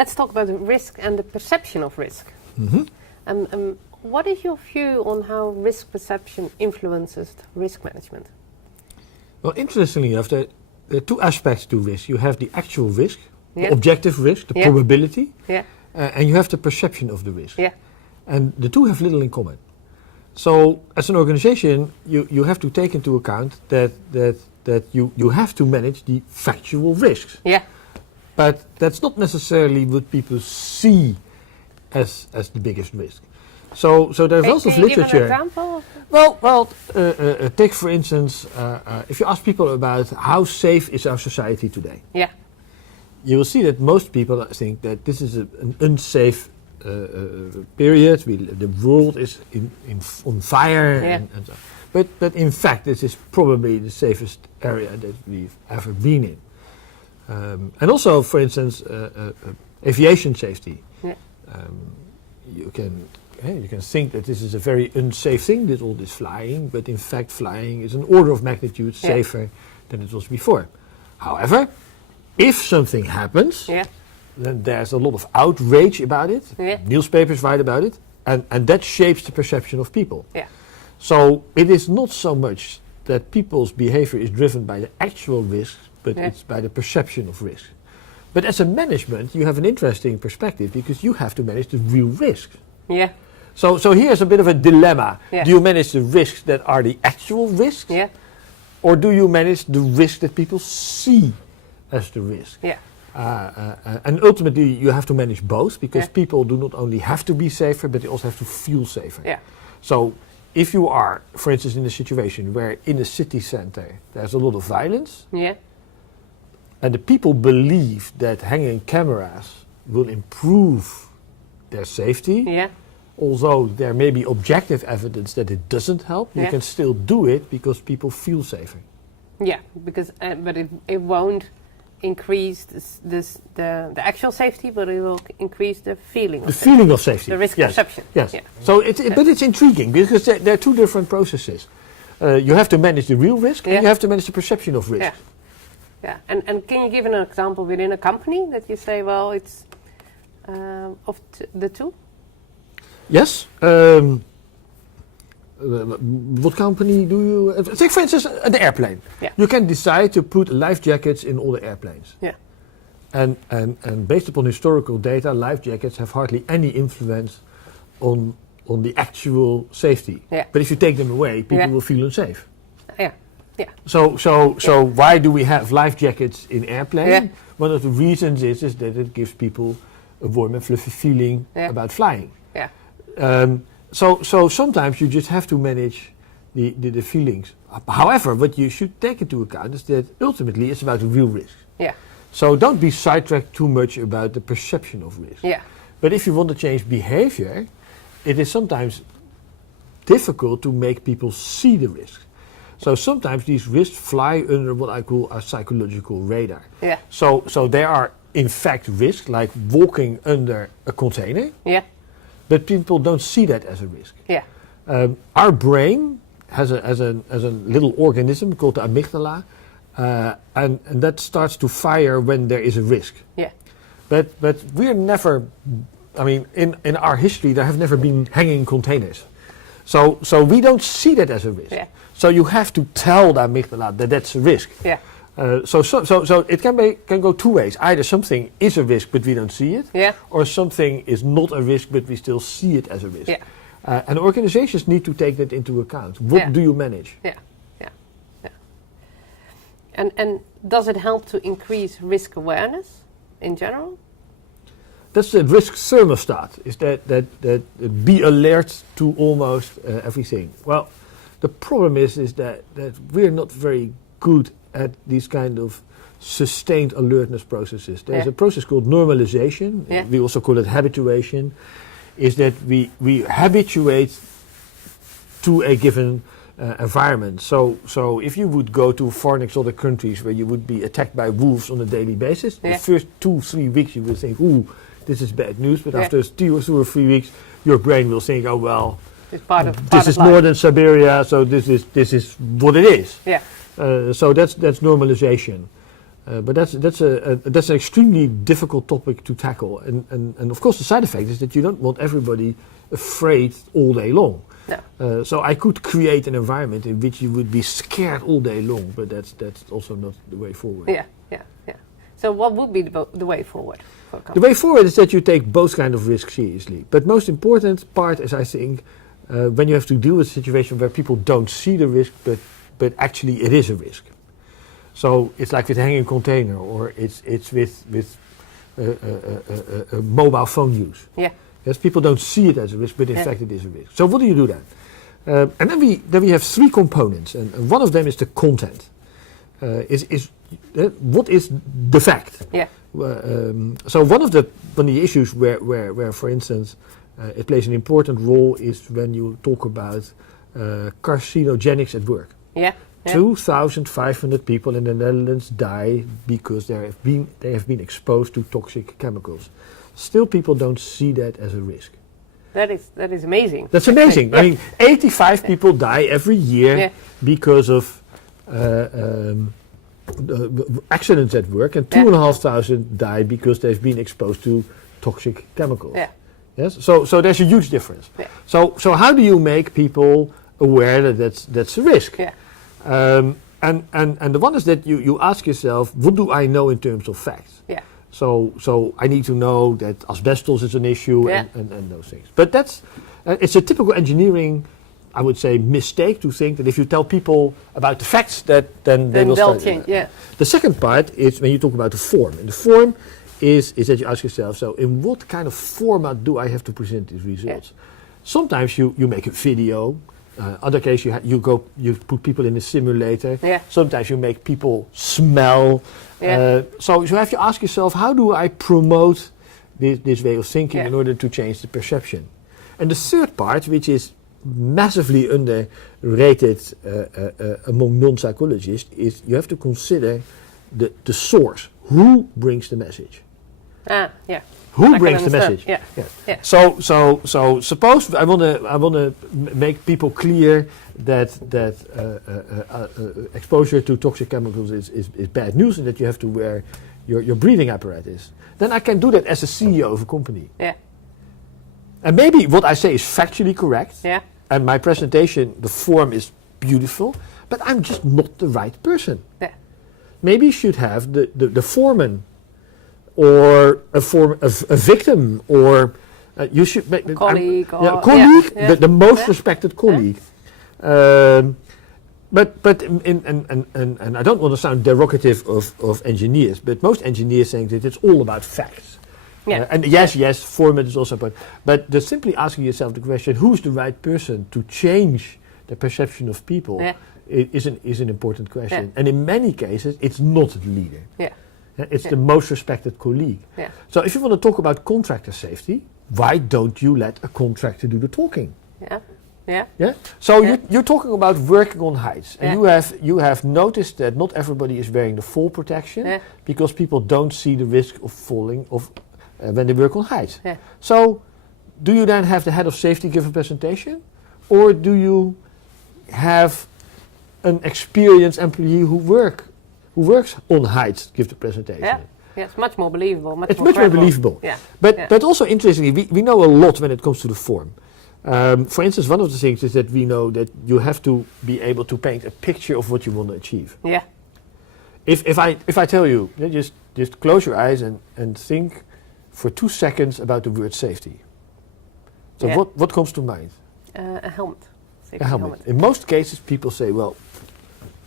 let's talk about risk and the perception of risk. Mm-hmm. What is your view on how risk perception influences risk management? Well, interestingly enough, there are two aspects to risk. You have the actual risk, Yeah. the objective risk, the probability, Yeah. And you have the perception of the risk. Yeah. And the two have little in common. So, as an organization, you have to take into account that you have to manage the factual risks. Yeah. But that's not necessarily what people see as the biggest risk. So there's lots of Can you literature. give an example? Well, take for instance, if you ask people about how safe is our society today, Yeah. you will see that most people think that this is an unsafe period. The world is on fire, Yeah. and so. But in fact, this is probably the safest area that we've ever been in. And also, for instance, aviation safety. Yeah. You can think that this is a very unsafe thing, all this flying, but in fact flying is an order of magnitude safer than it was before. However, if something happens, then there's a lot of outrage about it. Yeah. Newspapers write about it, and that shapes the perception of people. Yeah. So it is not so much that people's behavior is driven by the actual risks, but it's by the perception of risk. But as a management, you have an interesting perspective because you have to manage the real risks. Yeah. So here's a bit of a dilemma. Yeah. Do you manage the risks that are the actual risks? Yeah. Or do you manage the risks that people see as the risk? Yeah. And ultimately you have to manage both because Yeah. people do not only have to be safer, but they also have to feel safer. Yeah. So if you are, for instance, in a situation where in a city center there's a lot of violence, Yeah. and the people believe that hanging cameras will improve their safety, Yeah. although there may be objective evidence that it doesn't help, you Yeah. can still do it because people feel safer. Yeah. Because, but it won't increase the actual safety, but it will increase the feeling. The Of safety. feeling of safety. The risk yes. perception. Yes. Yeah. So but it's intriguing because there are two different processes. You have to manage the real risk and Yeah. you have to manage the perception of risk. Yeah. Yeah. And can you give an example within a company that you say, well, it's of the two? Yes. What company do you... take for instance the airplane. Yeah. You can decide to put life jackets in all the airplanes. Yeah. And based upon historical data, life jackets have hardly any influence on the actual safety. Yeah. But if you take them away, people Yeah. will feel unsafe. Yeah. Yeah. So why do we have life jackets in airplanes? Yeah. One of the reasons is that it gives people a warm and fluffy feeling about flying. Yeah. So sometimes you just have to manage the feelings. However, what you should take into account is that ultimately it's about the real risk. Yeah. So don't be sidetracked too much about the perception of risk. Yeah. But if you want to change behavior, it is sometimes difficult to make people see the risk. So sometimes these risks fly under what I call a psychological radar. Yeah. So there are in fact risks like walking under a container, Yeah. but people don't see that as a risk. Yeah. Our brain has a little organism called the amygdala, and that starts to fire when there is a risk. Yeah. But we're never, I mean, in our history there have never been hanging containers. So we don't see that as a risk. Yeah. So you have to tell the amygdala that that's a risk. Yeah. So it can go two ways. Either something is a risk but we don't see it, Yeah. or something is not a risk but we still see it as a risk. Yeah. And organizations need to take that into account. What do you manage? Yeah. Yeah. Yeah. And does it help to increase risk awareness in general? That's the risk thermostat, is that be alert to almost everything. Well, the problem is that we're not very good at these kind of sustained alertness processes. There's a process called normalization. Yeah. We also call it habituation. Is that we habituate to a given environment. So if you would go to foreign exotic countries where you would be attacked by wolves on a daily basis, the first 2-3 weeks you will think, ooh, this is bad news. But after 2 or 3 weeks, your brain will think, oh well, this is northern Siberia, so this is what it is. Yeah. So that's normalization. But that's an extremely difficult topic to tackle. And of course the side effect is that you don't want everybody afraid all day long. No. So I could create an environment in which you would be scared all day long, but that's also not the way forward. Yeah. So what would be the way forward for a The company? way forward is that you take both kind of risks seriously. But most important part is, I think, when you have to deal with a situation where people don't see the risk, but actually it is a risk. So it's like with a hanging container, or it's with mobile phone use. Yeah. Yes, people don't see it as a risk, but in fact it is a risk. So what do you do then? And then we have three components, and one of them is the content. What is the fact? Yeah. So one of the issues where for instance, it plays an important role is when you talk about carcinogenics at work. Yeah. 2,500 people in the Netherlands die because they have been exposed to toxic chemicals. Still, people don't see that as a risk. That is amazing. That's amazing. Yeah. I mean, 85 people die every year because of accidents at work, and 2,500 die because they've been exposed to toxic chemicals. Yeah. Yes. So there's a huge difference. Yeah. So how do you make people aware that that's a risk? Yeah. And the one is that you ask yourself, what do I know in terms of facts? Yeah. So I need to know that asbestos is an issue Yeah. and those things. But that's it's a typical engineering, I would say, mistake to think that if you tell people about the facts, that then they will they'll start. change. Yeah. The second part is when you talk about the form. And the form is that you ask yourself, so in what kind of format do I have to present these results? Sometimes you make a video. Other case you put people in a simulator. Yeah. Sometimes you make people smell. Yeah. So you have to ask yourself, how do I promote this way of thinking in Yeah. order to change the perception? And the third part, which is massively underrated among non-psychologists, is you have to consider the source. Who brings the message? Yeah. Who I can brings the understand. message? Yeah. Yes. Yeah. So suppose I wanna make people clear that exposure to toxic chemicals is bad news, and that you have to wear your breathing apparatus. Then I can do that as a CEO of a company. Yeah. And maybe what I say is factually correct. Yeah. And my presentation, the form is beautiful, but I'm just not the right person. Yeah. Maybe you should have the foreman, or a victim, or you should make Colleague. colleague, Yeah. the most respected colleague. But and I don't want to sound derogative of engineers, but most engineers think that it's all about facts. Yeah. And yes, format is also important. But just simply asking yourself the question, who's the right person to change the perception of people, is an important question. Yeah. And in many cases, it's not the leader. Yeah. It's the most respected colleague. Yeah. So if you want to talk about contractor safety, why don't you let a contractor do the talking? Yeah. Yeah. Yeah. So you're talking about working on heights, and Yeah. you have noticed that not everybody is wearing the fall protection because people don't see the risk of falling when they work on heights. Yeah. So do you then have the head of safety give a presentation, or do you have an experienced employee who works on heights give the presentation? Yeah. Yeah. It's much more believable. It's much more believable. Yeah. But also interestingly, we know a lot when it comes to the form. For instance, one of the things is that we know that you have to be able to paint a picture of what you want to achieve. Yeah. If I tell you, just close your eyes and think for 2 seconds about the word safety. So what comes to mind? A helmet. Safety A helmet. In most cases, people say, well,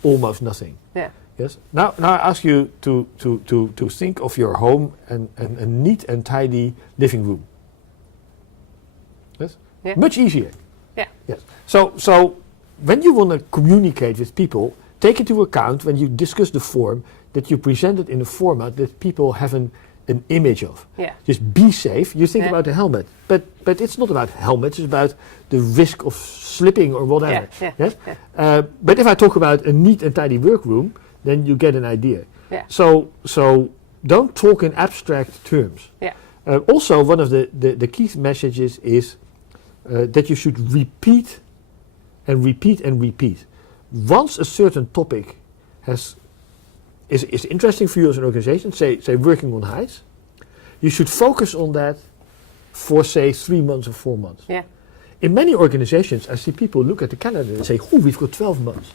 almost nothing. Yeah. Yes. Now I ask you to think of your home and a neat and tidy living room. Yes. Yeah. Much easier. Yeah. Yes. So when you want to communicate with people, take into account when you discuss the form that you present it in a format that people have an image of. Yeah. Just be safe. You think Yeah. about the helmet, but it's not about helmets. It's about the risk of slipping or whatever. Yeah. Yes. Yeah. But if I talk about a neat and tidy workroom, then you get an idea. Yeah. So don't talk in abstract terms. Yeah. Also, one of the key messages is that you should repeat and repeat and repeat. Once a certain topic is interesting for you as an organization, say working on heights, you should focus on that for say 3 months or 4 months. Yeah. In many organizations, I see people look at the calendar and say, "Oh, we've got 12 months,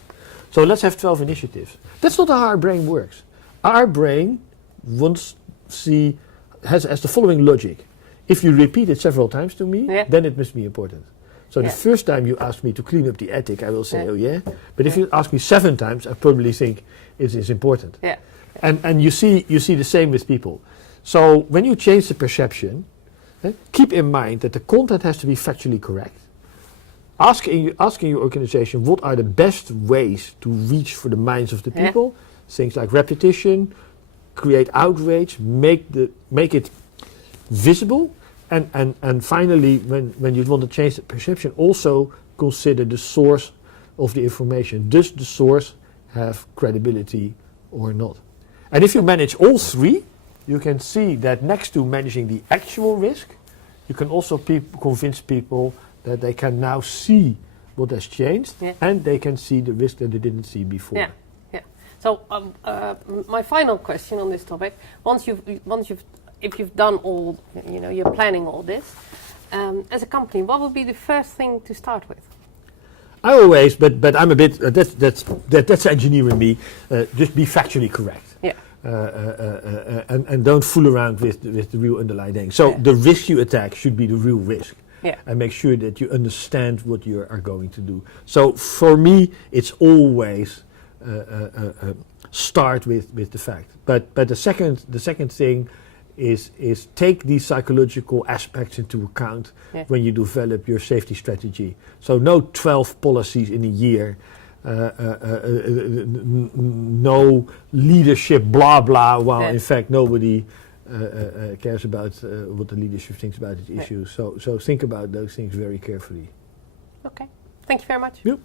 so let's have 12 initiatives." That's not how our brain works. Our brain has the following logic: if you repeat it several times to me, then it must be important. So the first time you ask me to clean up the attic, I will say, "Oh yeah." But if you ask me 7 times, I probably think it is important. Yeah. And you see the same with people. So when you change the perception, keep in mind that the content has to be factually correct. Asking your organization what are the best ways to reach for the minds of the people. Things like repetition, create outrage, make it visible. And finally, when you want to change the perception, also consider the source of the information. Does the source have credibility or not? And if you manage all 3, you can see that next to managing the actual risk, you can also convince people that they can now see what has changed, and they can see the risk that they didn't see before. Yeah, yeah. So my final question on this topic: if you've done all, you're planning all this, as a company, what would be the first thing to start with? I always, but I'm a bit. That's engineering me. Just be factually correct. Yeah. And don't fool around with the real underlying thing. So the risk you attack should be the real risk. Yeah. And make sure that you understand what you are going to do. So for me, it's always start with the fact. But the second thing is take these psychological aspects into account when you develop your safety strategy. So no 12 policies in a year. No leadership blah blah, while in fact nobody cares about what the leadership thinks about this issue. So think about those things very carefully. Okay, thank you very much. Yep.